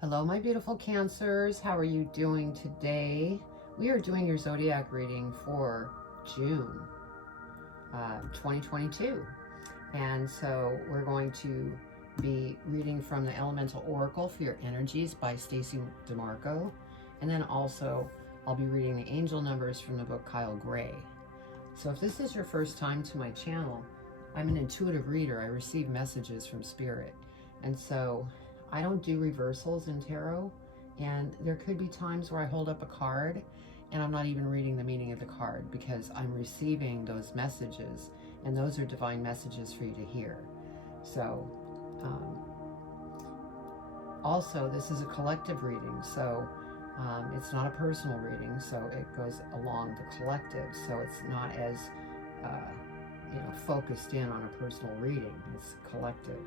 Hello, my beautiful Cancers. How are you doing today? We are doing your zodiac reading for June 2022. And so we're going to be reading from the Elemental Oracle for your energies by Stacey DeMarco. And then also I'll be reading the angel numbers from the book Kyle Gray. So if this is your first time to my channel, I'm an intuitive reader. I receive messages from spirit. And so I don't do reversals in tarot, and there could be times where I hold up a card and I'm not even reading the meaning of the card because I'm receiving those messages, and those are divine messages for you to hear. So also this is a collective reading, so it's not a personal reading, so it goes along the collective, so it's not as focused in on a personal reading. It's collective.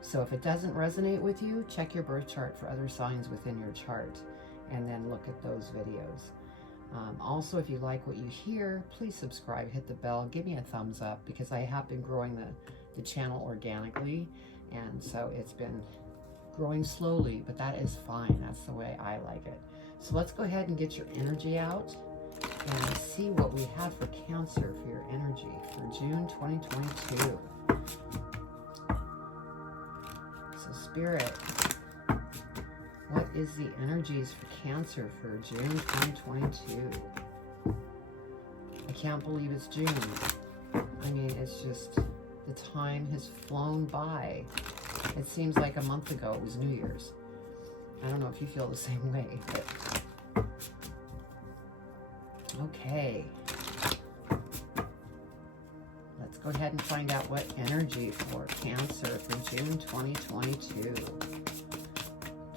So if it doesn't resonate with you, check your birth chart for other signs within your chart and then look at those videos. Also, if you like what you hear, please subscribe, hit the bell, give me a thumbs up, because I have been growing the channel organically, and so it's been growing slowly, but that is fine. That's the way I like it. So let's go ahead and get your energy out and see what we have for Cancer for your energy for June 2022. Spirit, what is the energies for Cancer for June 2022? I can't believe it's June. I mean, it's just, the time has flown by. It seems like a month ago it was New Year's. I don't know if you feel the same way, but okay. Let's go ahead and find out what energy for Cancer for June 2022.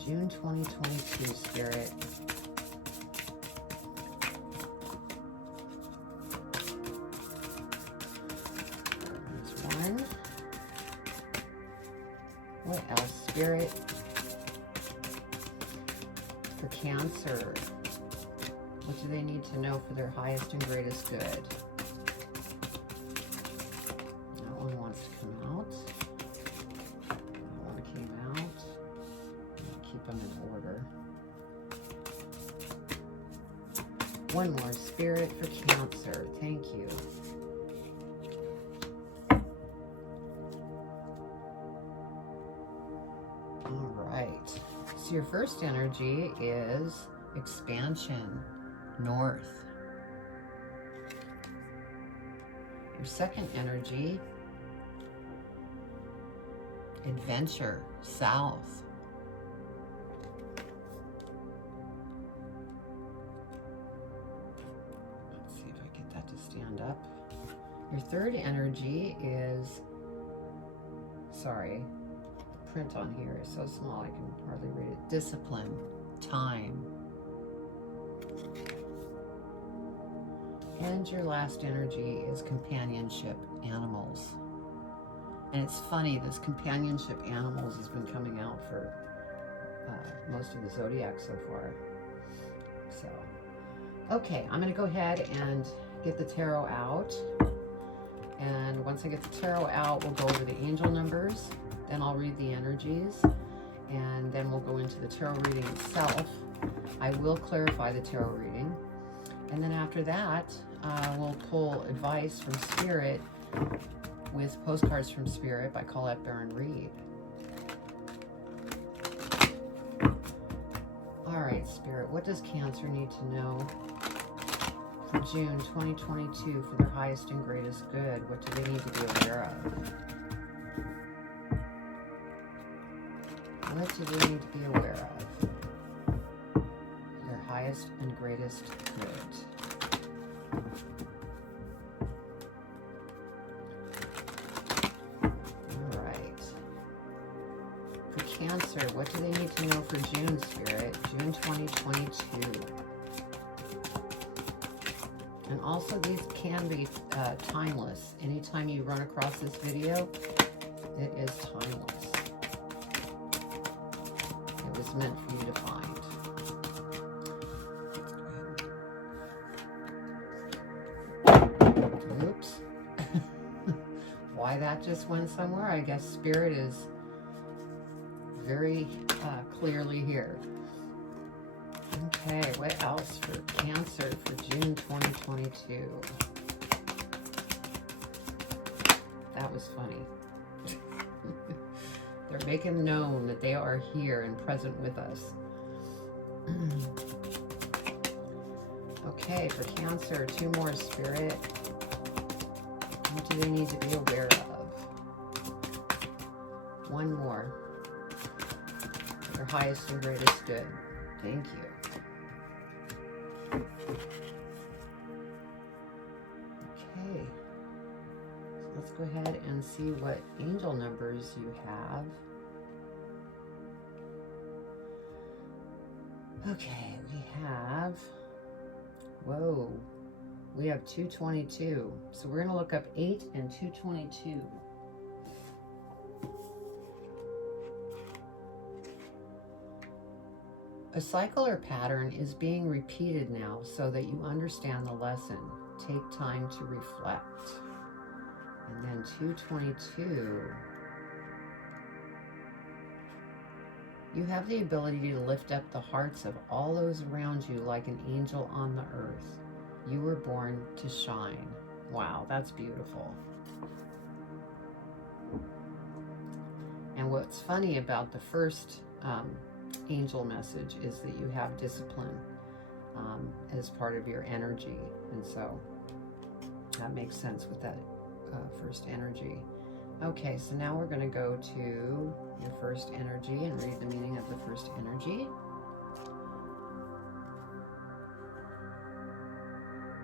June 2022, Spirit. There's one. What else, Spirit? For Cancer, what do they need to know for their highest and greatest good? One more, Spirit, for Cancer. Thank you. All right. So your first energy is expansion, north. Your second energy, adventure, south. Stand up. Your third energy is, sorry, the print on here is so small I can hardly read it. Discipline, time. And your last energy is companionship, animals. And it's funny, this companionship, animals, has been coming out for most of the zodiac so far. So, okay, I'm going to go ahead and get the tarot out, and once I get the tarot out, we'll go over the angel numbers, then I'll read the energies, and then we'll go into the tarot reading itself. I will clarify the tarot reading, and then after that we'll pull advice from Spirit with Postcards from Spirit by Colette Baron Reed. All right, Spirit, what does Cancer need to know for June 2022 for their highest and greatest good? What do they need to be aware of? What do they need to be aware of? Their highest and greatest good. All right. For Cancer, what do they need to know for June, Spirit? June 2022. And also, these can be timeless. Anytime you run across this video, it is timeless. It was meant for you to find. Oops. Why that just went somewhere? I guess Spirit is very clearly here. Okay, what else for Cancer for June 2022? That was funny. They're making known that they are here and present with us. Okay, for Cancer, 2 more, Spirit. What do they need to be aware of? 1 more. Your highest and greatest good. Thank you. Okay. So let's go ahead and see what angel numbers you have. Okay, we have, whoa, we have 222. So we're going to look up 8 and 222. A cycle or pattern is being repeated now so that you understand the lesson. Take time to reflect. And then 222. You have the ability to lift up the hearts of all those around you like an angel on the earth. You were born to shine. Wow, that's beautiful. And what's funny about the first angel message is that you have discipline as part of your energy. And so that makes sense with that first energy. Okay, so now we're going to go to your first energy and read the meaning of the first energy.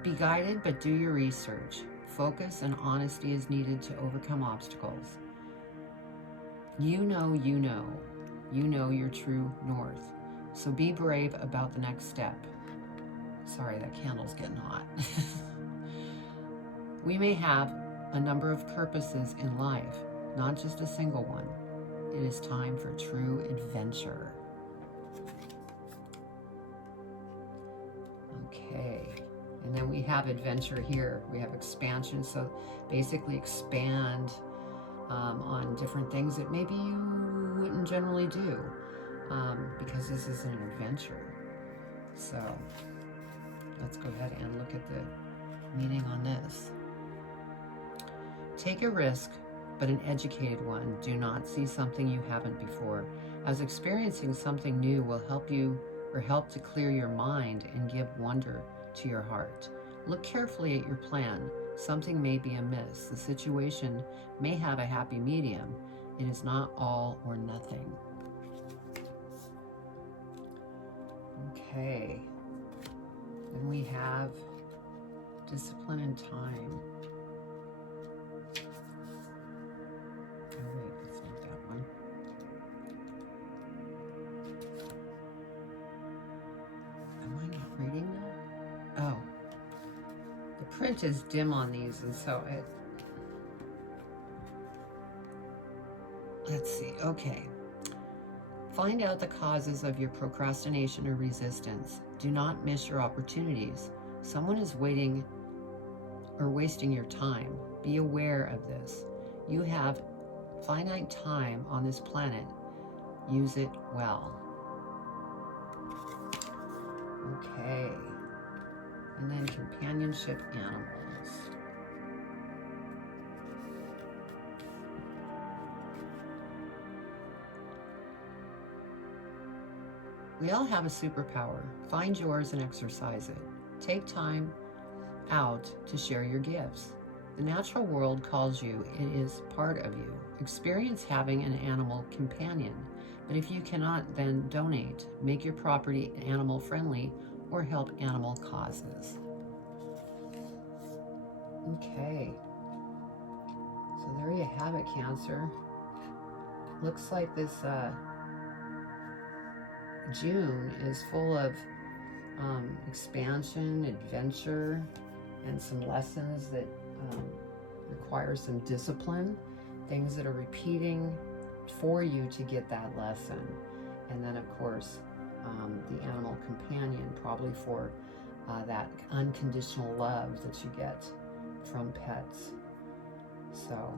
Be guided, but do your research. Focus and honesty is needed to overcome obstacles. You know your true north. So be brave about the next step. Sorry, that candle's getting hot. We may have a number of purposes in life, not just a single one. It is time for true adventure. Okay, and then we have adventure here. We have expansion, so basically expand on different things that maybe you wouldn't generally do because this is an adventure. So let's go ahead and look at the meaning on this. Take a risk, but an educated one. Do not see something you haven't before, as experiencing something new will help you or help to clear your mind and give wonder to your heart. Look carefully at your plan. Something may be amiss. The situation may have a happy medium. It is not all or nothing. Okay. Then we have discipline and time. Oh wait, that's not that one. Am I not reading that? Oh. The print is dim on these, and so it... Let's see. Okay. Find out the causes of your procrastination or resistance. Do not miss your opportunities. Someone is waiting or wasting your time. Be aware of this. You have finite time on this planet. Use it well. Okay. And then companionship animals. We all have a superpower. Find yours and exercise it. Take time out to share your gifts. The natural world calls you. It is part of you. Experience having an animal companion. But if you cannot, then donate. Make your property animal friendly or help animal causes. Okay. So there you have it, Cancer. Looks like this June is full of expansion, adventure, and some lessons that require some discipline, things that are repeating for you to get that lesson. And then, of course, the animal companion, probably for that unconditional love that you get from pets. So,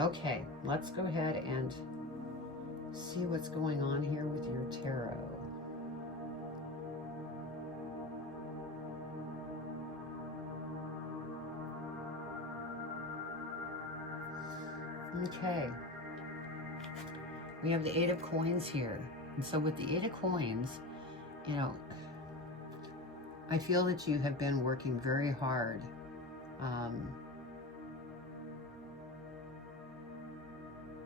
okay, let's go ahead and see what's going on here with your tarot. Okay. We have the Eight of Coins here. And so with the Eight of Coins, you know, I feel that you have been working very hard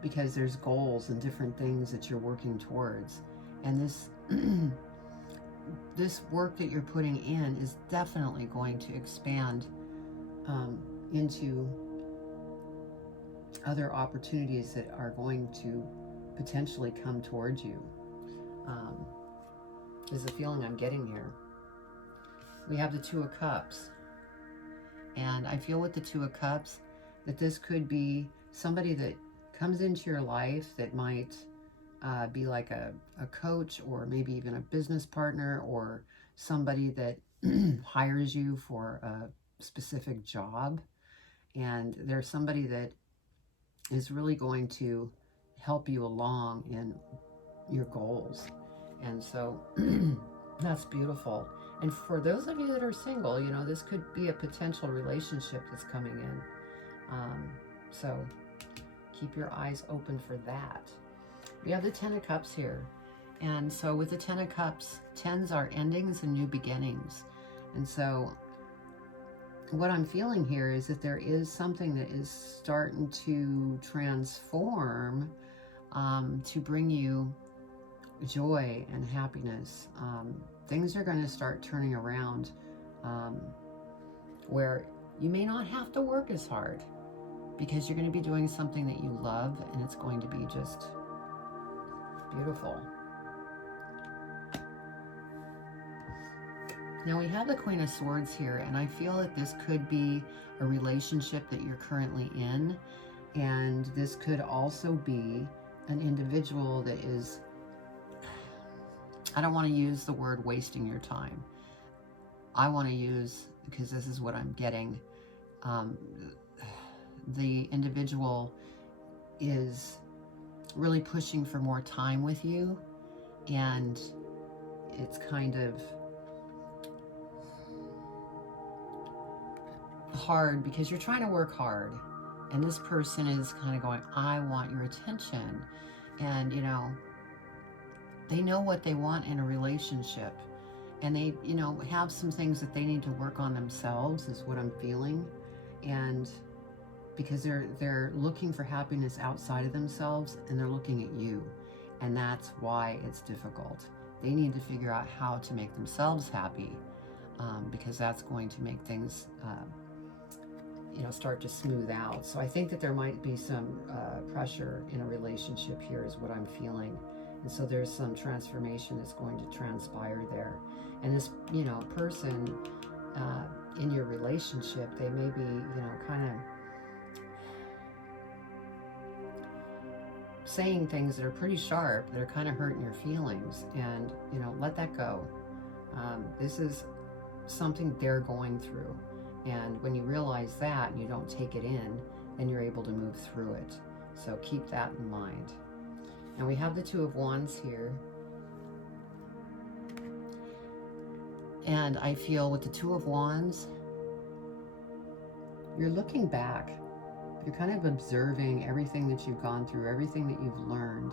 because there's goals and different things that you're working towards. And this this work that you're putting in is definitely going to expand into other opportunities that are going to potentially come towards you. Is the feeling I'm getting here. We have the Two of Cups. And I feel with the Two of Cups that this could be somebody that comes into your life that might be like a coach, or maybe even a business partner, or somebody that hires you for a specific job. And there's somebody that is really going to help you along in your goals. And so that's beautiful. And for those of you that are single, you know, this could be a potential relationship that's coming in. So keep your eyes open for that. We have the Ten of Cups here. And so with the Ten of Cups, tens are endings and new beginnings. And so what I'm feeling here is that there is something that is starting to transform to bring you joy and happiness. Things are going to start turning around where you may not have to work as hard, because you're going to be doing something that you love, and it's going to be just beautiful. Now we have the Queen of Swords here, and I feel that this could be a relationship that you're currently in, and this could also be an individual that is, I don't want to use the word wasting your time. I want to use, because this is what I'm getting, the individual is really pushing for more time with you, and it's kind of hard because you're trying to work hard, and this person is kind of going, I want your attention. And you know, they know what they want in a relationship, and they, you know, have some things that they need to work on themselves, is what I'm feeling. And because they're looking for happiness outside of themselves, and they're looking at you, and that's why it's difficult. They need to figure out how to make themselves happy, because that's going to make things you know, start to smooth out. So I think that there might be some pressure in a relationship here, is what I'm feeling. And so there's some transformation that's going to transpire there. And this, you know, person in your relationship, they may be, you know, kind of saying things that are pretty sharp, that are kind of hurting your feelings. And, you know, let that go. This is something they're going through. And when you realize that and you don't take it in, then you're able to move through it. So keep that in mind. And we have the Two of Wands here. And I feel with the Two of Wands, you're looking back. You're kind of observing everything that you've gone through, everything that you've learned.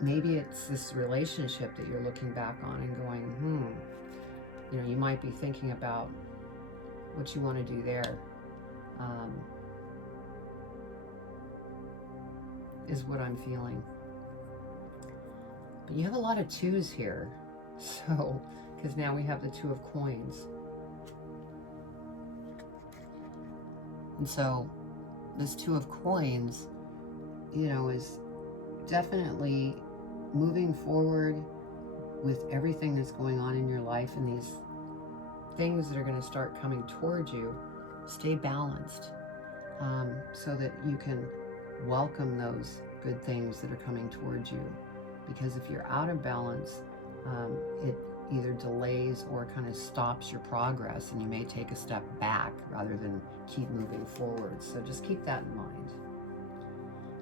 Maybe it's this relationship that you're looking back on and going, you know, you might be thinking about what you want to do there. Is what I'm feeling. But you have a lot of twos here. So, because now we have the Two of Coins. And so this Two of Coins, you know, is definitely moving forward with everything that's going on in your life, and these things that are going to start coming towards you. Stay balanced, so that you can welcome those good things that are coming towards you. Because if you're out of balance, it either delays or kind of stops your progress, and you may take a step back rather than keep moving forward. So just keep that in mind.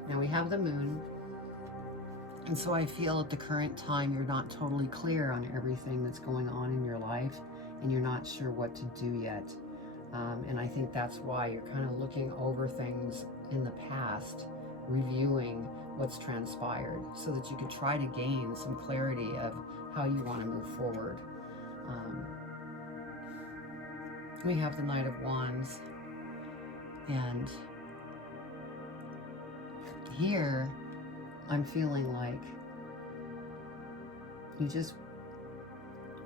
Now we have the moon. And so I feel at the current time you're not totally clear on everything that's going on in your life, and you're not sure what to do yet. And I think that's why you're kind of looking over things in the past, reviewing what's transpired so that you could try to gain some clarity of how you want to move forward. We have the Knight of Wands, and here I'm feeling like you just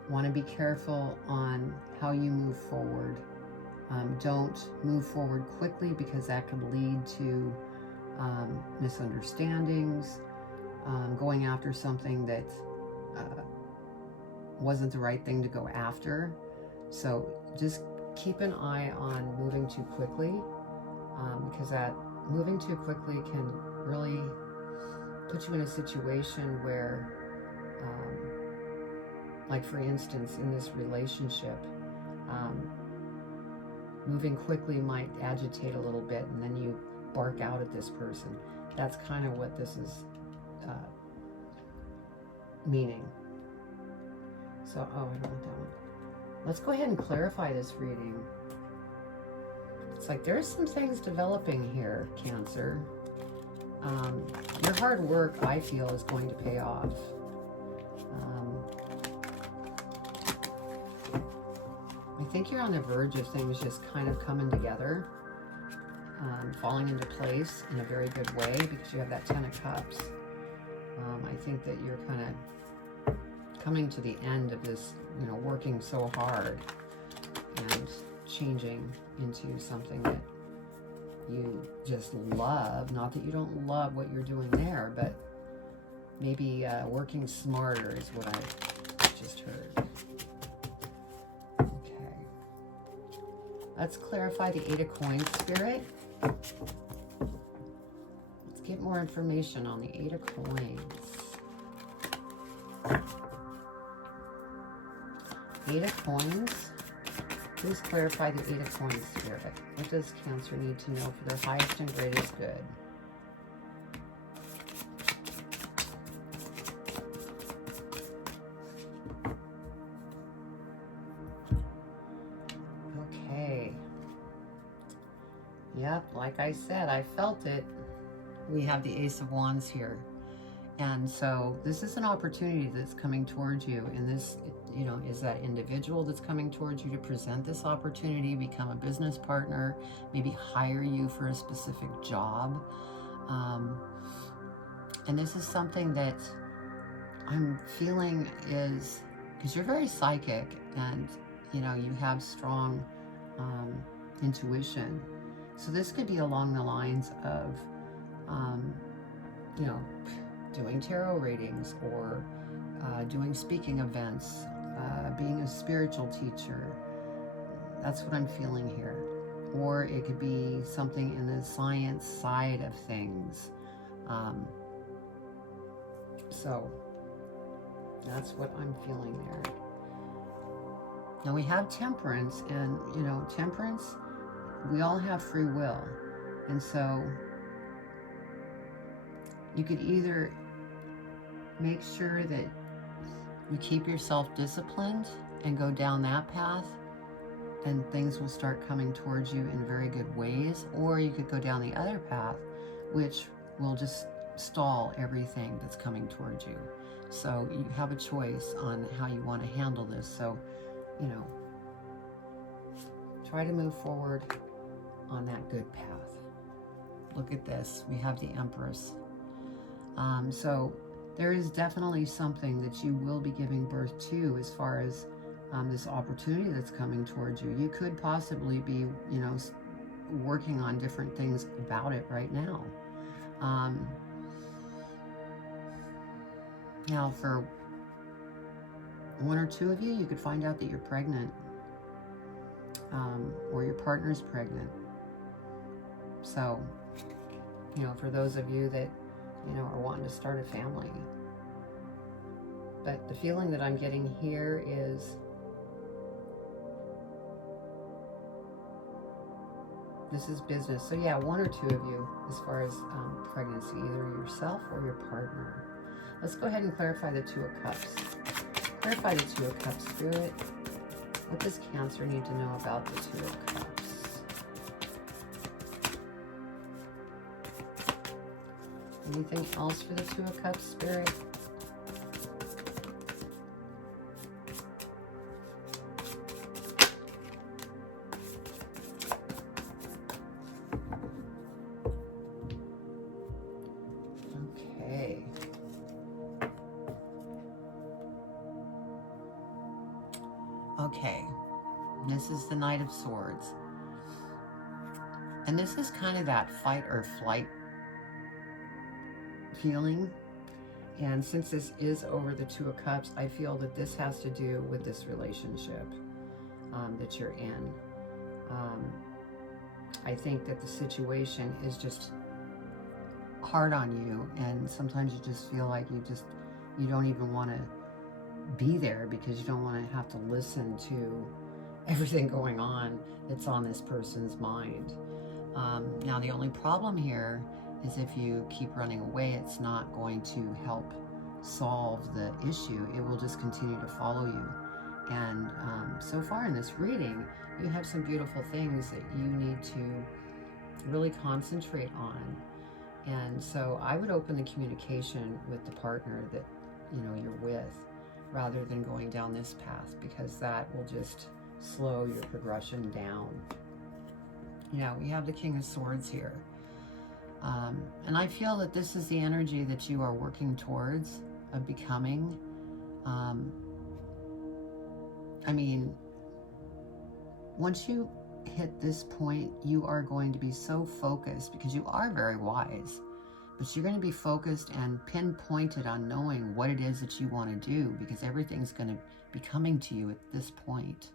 want to be careful on how you move forward. Don't move forward quickly, because that could lead to misunderstandings, going after something that wasn't the right thing to go after. So just keep an eye on moving too quickly, because that moving too quickly can really put you in a situation where, like for instance, in this relationship, moving quickly might agitate a little bit, and then you bark out at this person. That's kind of what this is meaning. So, oh, I don't want that one. Let's go ahead and clarify this reading. It's like there's some things developing here, Cancer. Your hard work, I feel, is going to pay off. I think you're on the verge of things just kind of coming together, falling into place in a very good way, because you have that Ten of Cups. I think that you're kind of coming to the end of this, you know, working so hard and changing into something that you just love. Not that you don't love what you're doing there, but maybe working smarter is what I just heard. Okay. Let's clarify the Eight of Coins, Spirit. Let's get more information on the Eight of Coins. Eight of Coins. Please clarify the Eight of Coins, Spirit. What does Cancer need to know for their highest and greatest good? Okay. Yep, like I said, I felt it. We have the Ace of Wands here. And so this is an opportunity that's coming towards you. And this, you know, is that individual that's coming towards you to present this opportunity, become a business partner, maybe hire you for a specific job. And this is something that I'm feeling is, because you're very psychic and, you know, you have strong intuition. So this could be along the lines of, you know, doing tarot readings, or doing speaking events, being a spiritual teacher. That's what I'm feeling here. Or it could be something in the science side of things. So that's what I'm feeling there. Now we have Temperance, and you know, Temperance, we all have free will. And so you could either make sure that you keep yourself disciplined and go down that path, and things will start coming towards you in very good ways, or you could go down the other path, which will just stall everything that's coming towards you. So you have a choice on how you want to handle this. So, you know, try to move forward on that good path. Look at this. We have the Empress. So there is definitely something that you will be giving birth to as far as this opportunity that's coming towards you. You could possibly be, you know, working on different things about it right now. Now, for one or two of you, you could find out that you're pregnant, or your partner's pregnant. So, you know, for those of you that, you know, are wanting to start a family. But the feeling that I'm getting here is This is business. So yeah, one or two of you as far as pregnancy, either yourself or your partner. Let's go ahead and clarify the Two of Cups. Clarify the Two of Cups, Spirit. What does Cancer need to know about the Two of Cups? Anything else for the Two of Cups, Spirit? Okay. Okay. This is the Knight of Swords. And this is kind of that fight or flight feeling. And since this is over the Two of Cups, I feel that this has to do with this relationship that you're in. I think that the situation is just hard on you, and sometimes you just feel like you don't even want to be there because you don't want to have to listen to everything going on that's on this person's mind. Now the only problem here is if you keep running away, it's not going to help solve the issue. It will just continue to follow you. And so far in this reading, you have some beautiful things that you need to really concentrate on. And so I would open the communication with the partner that you're with, rather than going down this path, because that will just slow your progression down. We have the King of Swords here. And I feel that this is the energy that you are working towards of becoming. I mean, once you hit this point, you are going to be so focused, because you are very wise, but you're going to be focused and pinpointed on knowing what it is that you want to do, because everything's going to be coming to you at this point.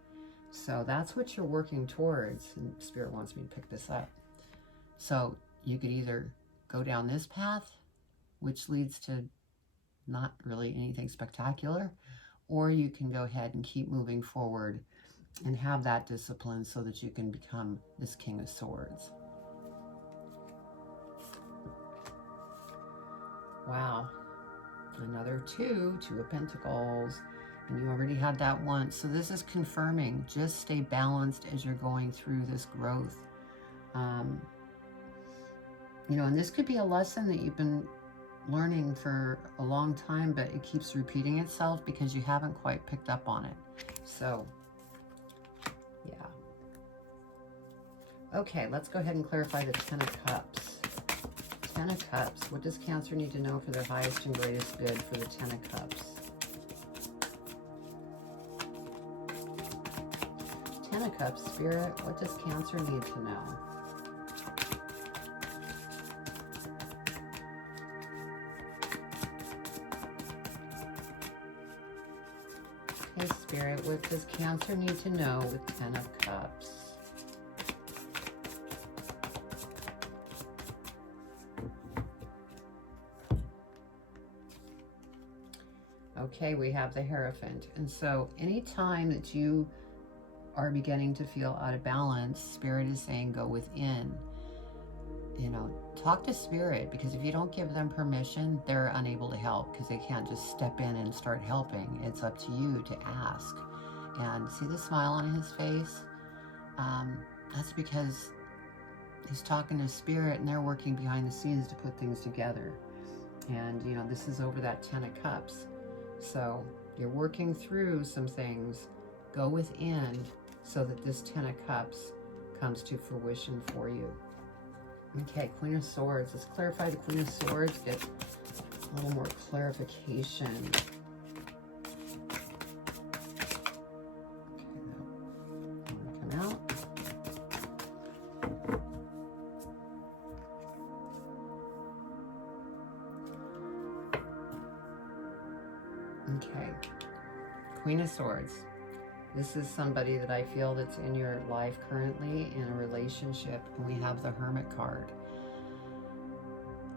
So that's what you're working towards, and Spirit wants me to pick this up. So you could either go down this path, which leads to not really anything spectacular, or you can go ahead and keep moving forward and have that discipline so that you can become this King of Swords. Wow. Another Two of Pentacles. And you already had that once. So this is confirming, just stay balanced as you're going through this growth. And this could be a lesson that you've been learning for a long time, but it keeps repeating itself because you haven't quite picked up on it. So, yeah. Okay, let's go ahead and clarify the Ten of Cups. Ten of Cups. What does Cancer need to know for their highest and greatest good for the Ten of Cups? Ten of Cups, Spirit. What does Cancer need to know? Okay, Spirit. What does Cancer need to know with Ten of Cups? Okay, we have the Hierophant. And so anytime that you are beginning to feel out of balance, Spirit is saying go within. Talk to Spirit, because if you don't give them permission, they're unable to help, because they can't just step in and start helping. It's up to you to ask. And see the smile on his face? That's because he's talking to Spirit, and they're working behind the scenes to put things together. And, this is over that Ten of Cups. So you're working through some things. Go within so that this Ten of Cups comes to fruition for you. Okay, Queen of Swords. Let's clarify the Queen of Swords, get a little more clarification. Okay, that come out. Okay, Queen of Swords. This is somebody that I feel that's in your life currently in a relationship, and we have the Hermit card.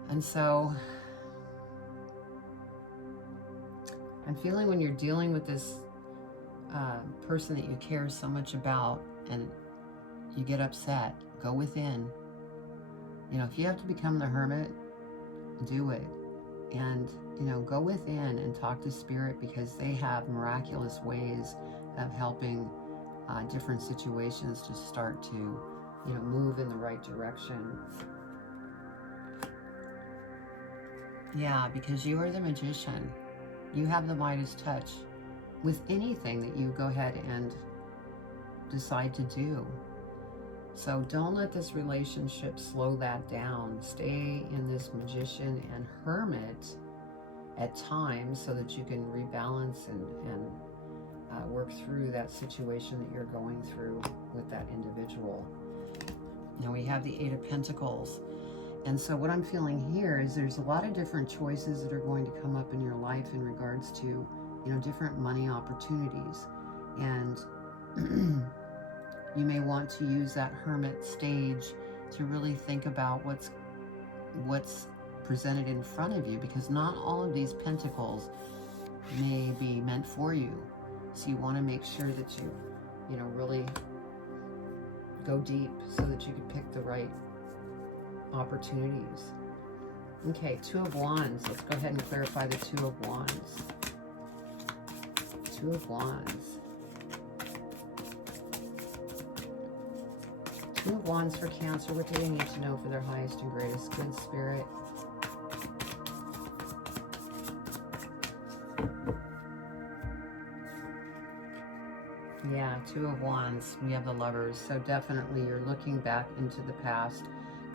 And so I'm feeling when you're dealing with this person that you care so much about, and you get upset. Go within. You know, if you have to become the hermit, do it. And, you know, go within and talk to Spirit, because they have miraculous ways of helping different situations to start to, you know, move in the right direction. Yeah, because you are the magician. You have the Midas touch with anything that you go ahead and decide to do. So don't let this relationship slow that down. Stay in this magician and hermit at times so that you can rebalance and work through that situation that you're going through with that individual. Now we have the Eight of Pentacles. And so what I'm feeling here is there's a lot of different choices that are going to come up in your life in regards to, you know, different money opportunities. And you may want to use that hermit stage to really think about what's presented in front of you, because not all of these pentacles may be meant for you. So you want to make sure that you know, really go deep so that you can pick the right opportunities. Okay, Two of Wands. Let's go ahead and clarify the Two of Wands. Two of Wands. Two of Wands for Cancer. What do they need to know for their highest and greatest good, Spirit? Yeah, Two of Wands. We have the Lovers. So definitely you're looking back into the past,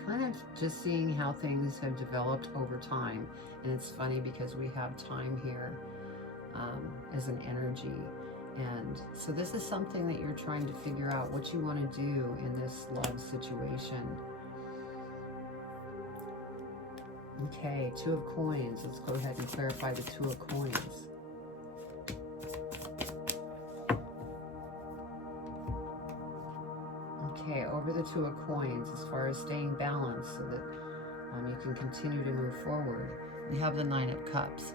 kind of just seeing how things have developed over time. And it's funny because we have time here as an energy. And so this is something that you're trying to figure out what you want to do in this love situation. Okay, Two of Coins. Let's go ahead and clarify the Two of Coins. Okay, over the Two of Coins, as far as staying balanced so that you can continue to move forward, we have the Nine of Cups.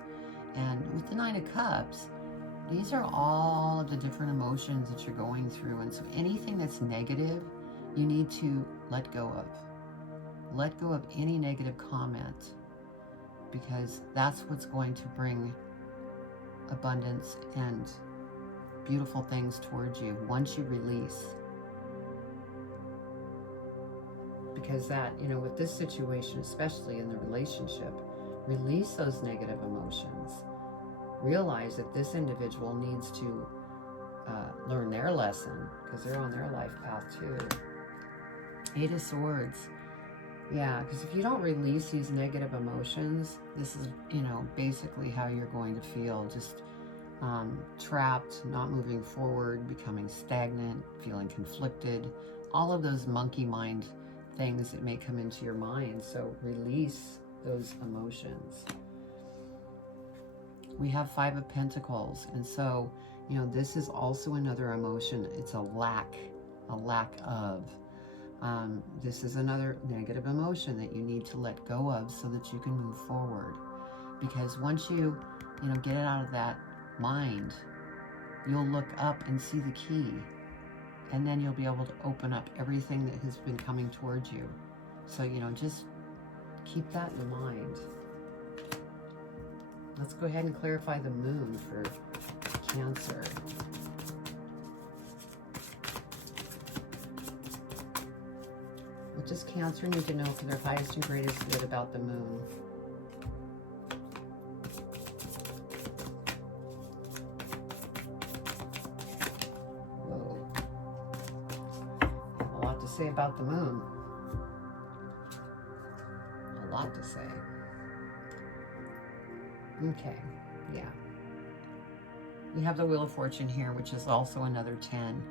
And with the Nine of Cups, these are all of the different emotions that you're going through. And so anything that's negative, you need to let go of. Let go of any negative comment, because that's what's going to bring abundance and beautiful things towards you once you release. Because that, you know, with this situation, especially in the relationship, release those negative emotions. Realize that this individual needs to learn their lesson, because they're on their life path too. Eight of Swords. Yeah, because if you don't release these negative emotions, this is, you know, basically how you're going to feel. Just trapped, not moving forward, becoming stagnant, feeling conflicted. All of those monkey mind things that may come into your mind. So release those emotions. We have Five of Pentacles. And so, you know, this is also another emotion. It's a lack of. This is another negative emotion that you need to let go of so that you can move forward. Because once you know, get it out of that mind, you'll look up and see the key. And then you'll be able to open up everything that has been coming towards you. So, you know, just keep that in mind. Let's go ahead and clarify the Moon for Cancer. What does Cancer need to know for their highest and greatest good about the Moon? Whoa. A lot to say about the Moon. A lot to say. Okay, yeah. We have the Wheel of Fortune here, which is also another 10.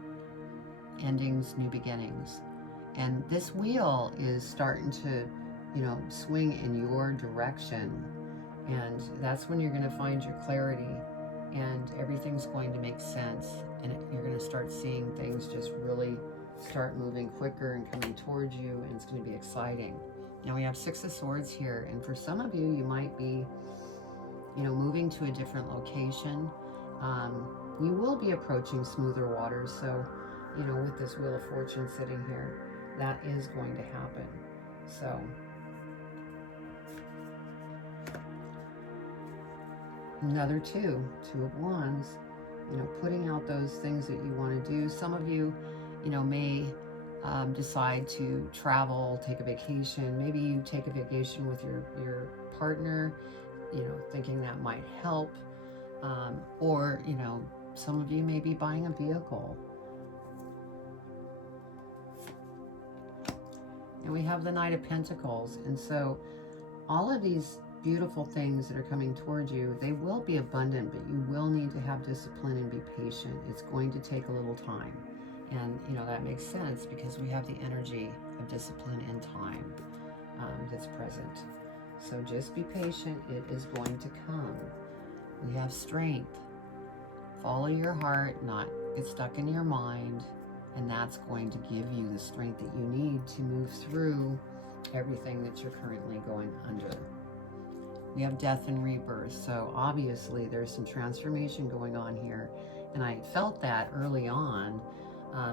Endings, new beginnings. And this wheel is starting to, you know, swing in your direction. And that's when you're going to find your clarity, and everything's going to make sense. And you're going to start seeing things just really start moving quicker and coming towards you, and it's going to be exciting. Now we have Six of Swords here. And for some of you, you might be, you know, moving to a different location. You will be approaching smoother waters. So, you know, with this Wheel of Fortune sitting here, that is going to happen. So another two of wands, you know, putting out those things that you want to do. Some of you, you know, may decide to travel, take a vacation. Maybe you take a vacation with your partner, you know, thinking that might help. Or, you know, some of you may be buying a vehicle. And we have the Knight of Pentacles. And so all of these beautiful things that are coming towards you, they will be abundant, but you will need to have discipline and be patient. It's going to take a little time. And, you know, that makes sense because we have the energy of discipline and time that's present. So just be patient. It is going to come. We have strength. Follow your heart, not get stuck in your mind. And that's going to give you the strength that you need to move through everything that you're currently going under. We have death and rebirth. So obviously there's some transformation going on here. And I felt that early on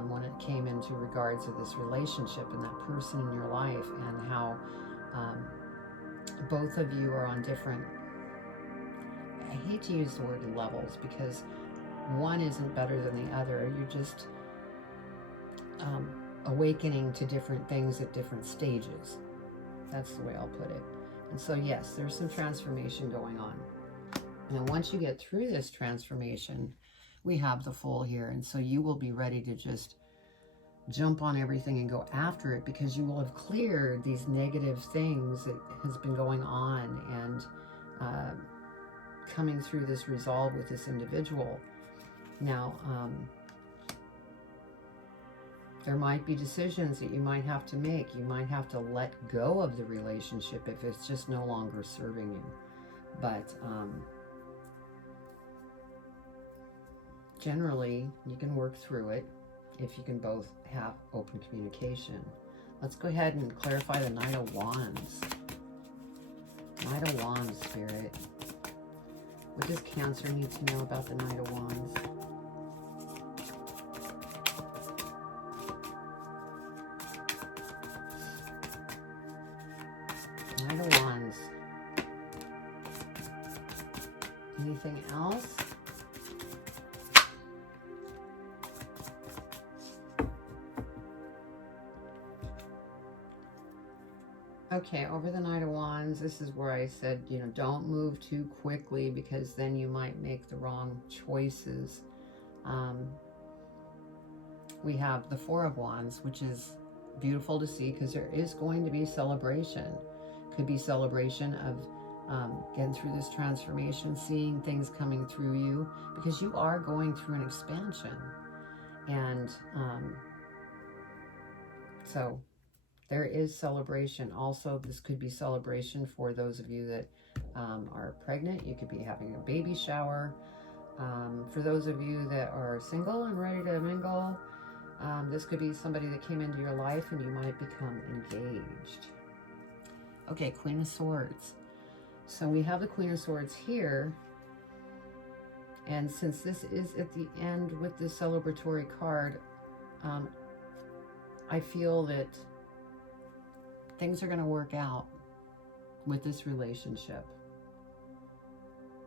when it came into regards to this relationship and that person in your life, and how both of you are on different, I hate to use the word levels, because one isn't better than the other. You're just awakening to different things at different stages. That's the way I'll put it. And so yes, there's some transformation going on. And then once you get through this transformation, we have the Fool here. And so you will be ready to just jump on everything and go after it, because you will have cleared these negative things that has been going on, and coming through this resolve with this individual. Now, there might be decisions that you might have to make. You might have to let go of the relationship if it's just no longer serving you. But generally, you can work through it if you can both have open communication. Let's go ahead and clarify the Knight of Wands. Knight of Wands, Spirit. What does Cancer need to know about the Knight of Wands? Knight of Wands. Anything else? Okay, over the Knight of Wands, this is where I said, you know, don't move too quickly, because then you might make the wrong choices. We have the Four of Wands, which is beautiful to see, because there is going to be celebration. Could be celebration of getting through this transformation, seeing things coming through you, because you are going through an expansion. And so there is celebration. Also, this could be celebration for those of you that are pregnant. You could be having a baby shower. For those of you that are single and ready to mingle, this could be somebody that came into your life and you might become engaged. Okay, Queen of Swords. So we have the Queen of Swords here. And since this is at the end with the celebratory card, I feel that things are going to work out with this relationship.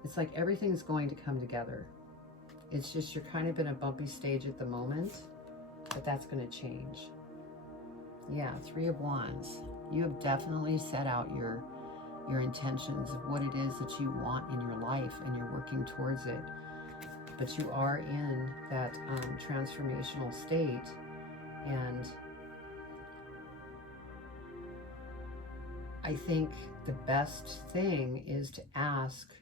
It's like everything's going to come together. It's just you're kind of in a bumpy stage at the moment, but that's going to change. Yeah, Three of Wands. You have definitely set out your intentions of what it is that you want in your life, and you're working towards it. But you are in that transformational state, and I think the best thing is to ask,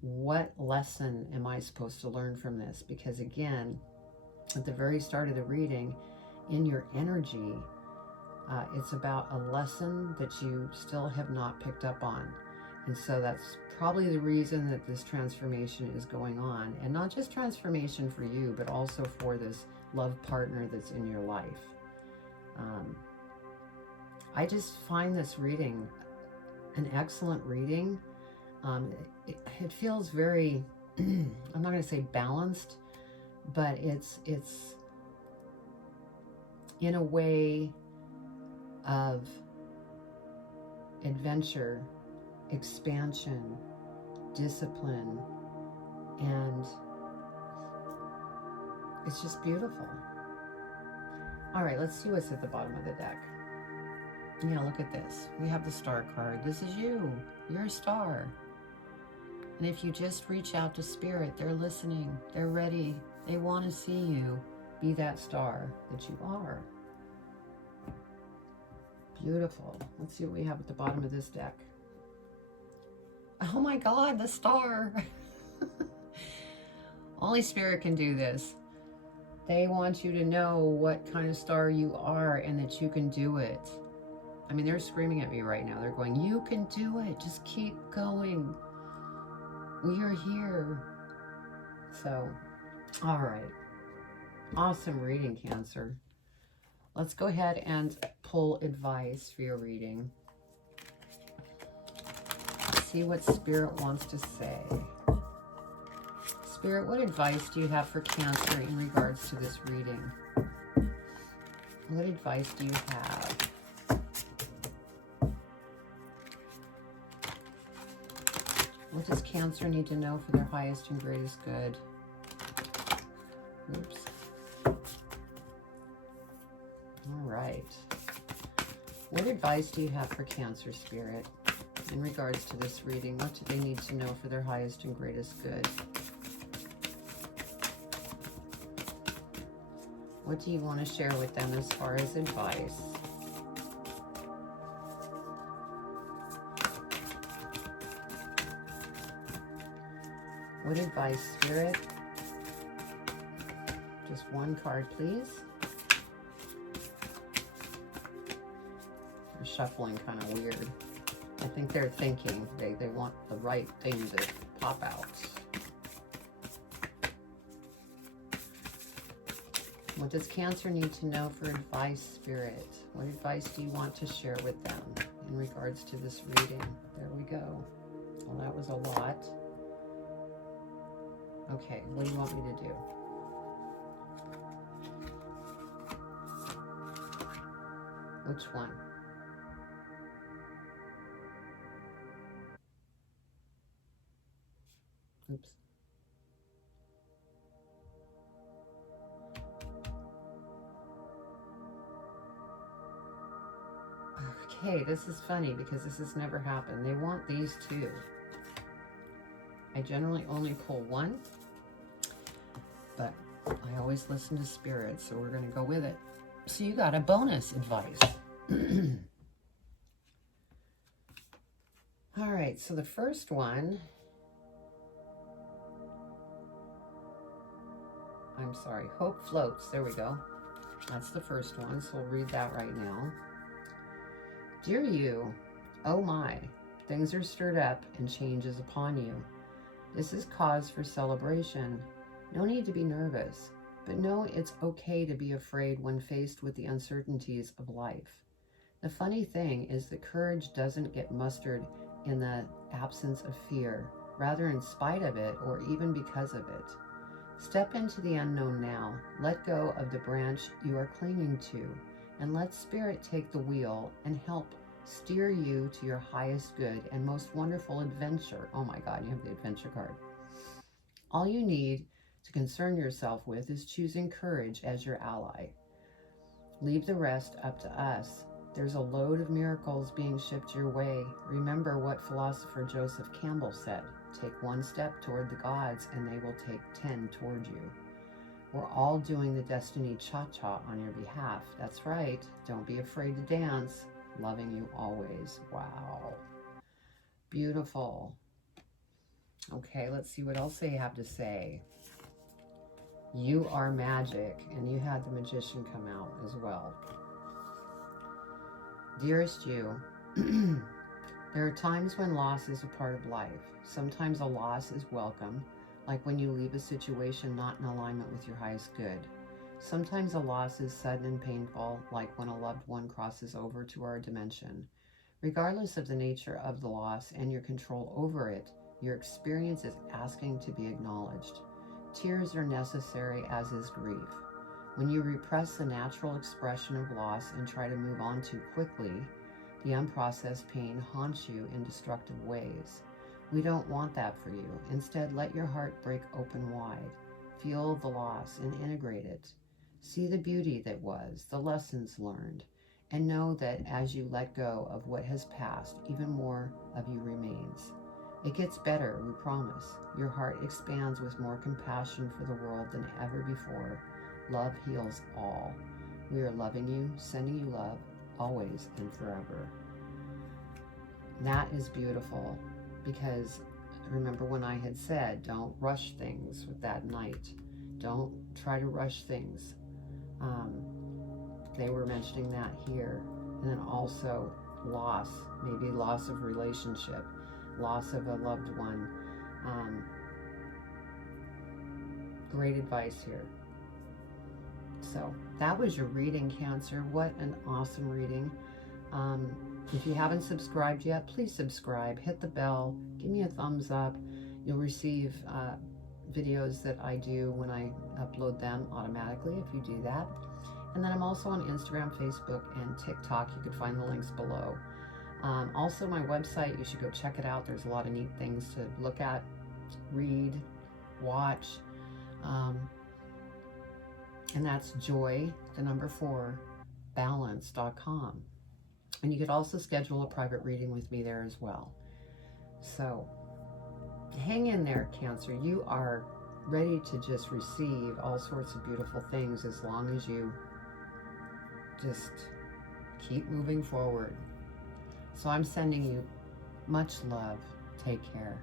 what lesson am I supposed to learn from this? Because again, at the very start of the reading, in your energy, it's about a lesson that you still have not picked up on. And so that's probably the reason that this transformation is going on. And not just transformation for you, but also for this love partner that's in your life. I just find this reading an excellent reading. It feels very, I'm not going to say balanced, but it's in a way of adventure, expansion, discipline, and it's just beautiful. All right, let's see what's at the bottom of the deck. Yeah, look at this. We have the star card. This is you. You're a star. And if you just reach out to Spirit, they're listening. They're ready. They want to see you be that star that you are. Beautiful. Let's see what we have at the bottom of this deck. Oh my God, the star. Only Spirit can do this. They want you to know what kind of star you are and that you can do it. I mean, they're screaming at me right now. They're going, you can do it. Just keep going. We are here. So, all right. Awesome reading, Cancer. Let's go ahead and pull advice for your reading. See what Spirit wants to say. Spirit, what advice do you have for Cancer in regards to this reading? What advice do you have? What does Cancer need to know for their highest and greatest good? Oops. All right. What advice do you have for Cancer, Spirit, in regards to this reading? What do they need to know for their highest and greatest good? What do you want to share with them as far as advice? What advice, Spirit? Just one card, please. They're shuffling kind of weird. I think they're thinking they want the right thing to pop out. What does Cancer need to know for advice, Spirit? What advice do you want to share with them in regards to this reading? There we go. Well, that was a lot. Okay, what do you want me to do? Which one? Oops. Okay, this is funny because this has never happened. They want these two. I generally only pull one, but I always listen to Spirit, so we're going to go with it. So you got a bonus advice. All right, so the first one, I'm sorry, hope floats. There we go. That's the first one, so we'll read that right now. Dear you, oh my, things are stirred up and change is upon you. This is cause for celebration. No need to be nervous, but know it's okay to be afraid when faced with the uncertainties of life. The funny thing is that courage doesn't get mustered in the absence of fear, rather in spite of it or even because of it. Step into the unknown now, let go of the branch you are clinging to, and let Spirit take the wheel and help steer you to your highest good and most wonderful adventure. Oh my God, you have the adventure card. All you need to concern yourself with is choosing courage as your ally. Leave the rest up to us. There's a load of miracles being shipped your way. Remember what philosopher Joseph Campbell said, take one step toward the gods and they will take 10 toward you. We're all doing the destiny cha-cha on your behalf. That's right. Don't be afraid to dance. Loving you always. Wow. Beautiful. Okay, let's see what else they have to say. You are magic, and you had the Magician come out as well. Dearest you, there are times when loss is a part of life. Sometimes a loss is welcome, like when you leave a situation not in alignment with your highest good. Sometimes a loss is sudden and painful, like when a loved one crosses over to our dimension. Regardless of the nature of the loss and your control over it, your experience is asking to be acknowledged. Tears are necessary, as is grief. When you repress the natural expression of loss and try to move on too quickly, the unprocessed pain haunts you in destructive ways. We don't want that for you. Instead, let your heart break open wide. Feel the loss and integrate it. See the beauty that was, the lessons learned, and know that as you let go of what has passed, even more of you remains. It gets better, we promise. Your heart expands with more compassion for the world than ever before. Love heals all. We are loving you, sending you love, always and forever. That is beautiful, because remember when I had said, don't rush things with that night. Don't try to rush things. They were mentioning that here. And then also loss, maybe loss of relationship, loss of a loved one. Great advice here. So that was your reading, Cancer. What an awesome reading. If you haven't subscribed yet, please subscribe. Hit the bell. Give me a thumbs up. You'll receive videos that I do when I upload them automatically if you do that. And then I'm also on Instagram, Facebook, and TikTok. You can find the links below. Also, my website, you should go check it out. There's a lot of neat things to look at, read, watch. And that's joy4balance.com. And you could also schedule a private reading with me there as well. So hang in there, Cancer. You are ready to just receive all sorts of beautiful things as long as you just keep moving forward. So I'm sending you much love. Take care.